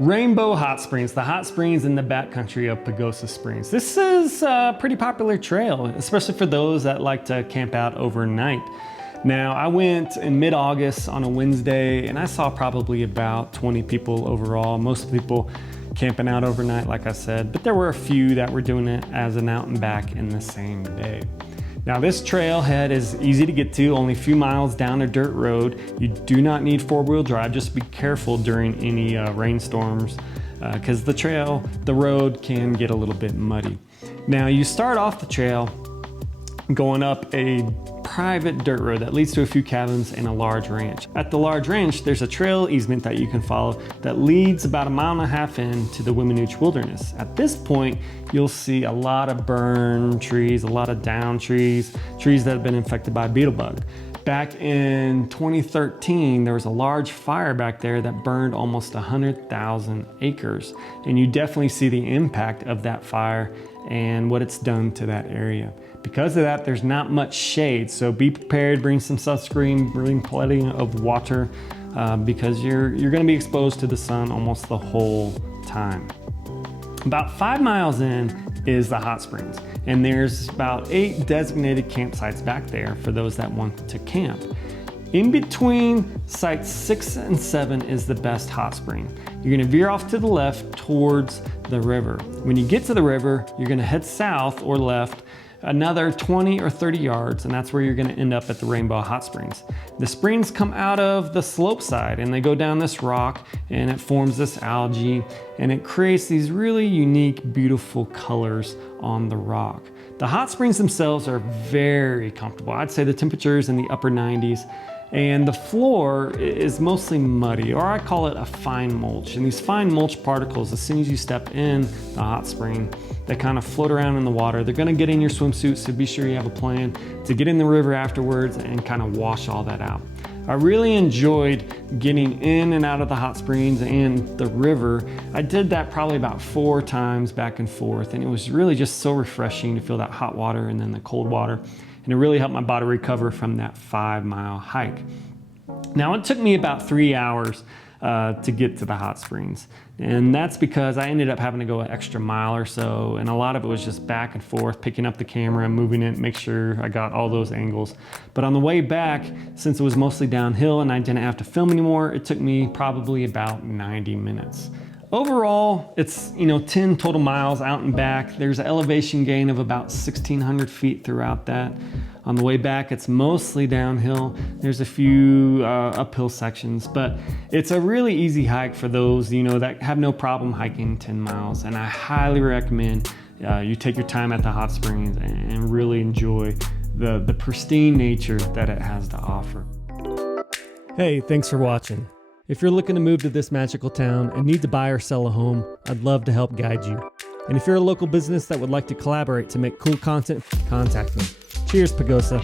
Rainbow Hot Springs, the hot springs in the backcountry of Pagosa Springs. This is a pretty popular trail, especially for those that like to camp out overnight. Now, I went in mid-August on a Wednesday and I saw probably about 20 people overall. Most people camping out overnight, like I said, but there were a few that were doing it as an out and back in the same day. Now, this trailhead is easy to get to, only a few miles down a dirt road. You do not need four-wheel drive, just be careful during any rainstorms because the road can get a little bit muddy. Now, you start off the trail going up a private dirt road that leads to a few cabins and a large ranch. At the large ranch, there's a trail easement that you can follow that leads about 1.5 miles into the Wimminooch Wilderness. At this point, you'll see a lot of burned trees, a lot of down trees, trees that have been infected by beetle bug. Back in 2013, there was a large fire back there that burned almost 100,000 acres. And you definitely see the impact of that fire and what it's done to that area. Because of that, there's not much shade, so be prepared, bring some sunscreen, bring plenty of water because you're gonna be exposed to the sun almost the whole time. About 5 miles in is the hot springs, and there's about 8 designated campsites back there for those that want to camp. In between sites 6 and 7 is the best hot spring. You're gonna veer off to the left towards the river. When you get to the river, you're gonna head south or left another 20 or 30 yards, and that's where you're gonna end up at the Rainbow Hot Springs. The springs come out of the slope side and they go down this rock and it forms this algae and it creates these really unique, beautiful colors on the rock. The hot springs themselves are very comfortable. I'd say the temperature is in the upper 90s. And the floor is mostly muddy, or I call it a fine mulch. And these fine mulch particles, as soon as you step in the hot spring, they kind of float around in the water. They're gonna get in your swimsuit, so be sure you have a plan to get in the river afterwards and kind of wash all that out. I really enjoyed getting in and out of the hot springs and the river. I did that probably about 4 times back and forth, and it was really just so refreshing to feel that hot water and then the cold water. And it really helped my body recover from that 5-mile hike. Now, it took me about 3 hours to get to the hot springs. And that's because I ended up having to go an extra mile or so. And a lot of it was just back and forth, picking up the camera, moving it, make sure I got all those angles. But on the way back, since it was mostly downhill and I didn't have to film anymore, it took me probably about 90 minutes. Overall, it's 10 total miles out and back. There's an elevation gain of about 1,600 feet throughout that. On the way back, it's mostly downhill. There's a few uphill sections, but it's a really easy hike for those that have no problem hiking 10 miles. And I highly recommend you take your time at the hot springs and really enjoy the pristine nature that it has to offer. Hey, thanks for watching. If you're looking to move to this magical town and need to buy or sell a home, I'd love to help guide you. And if you're a local business that would like to collaborate to make cool content, contact me. Cheers, Pagosa.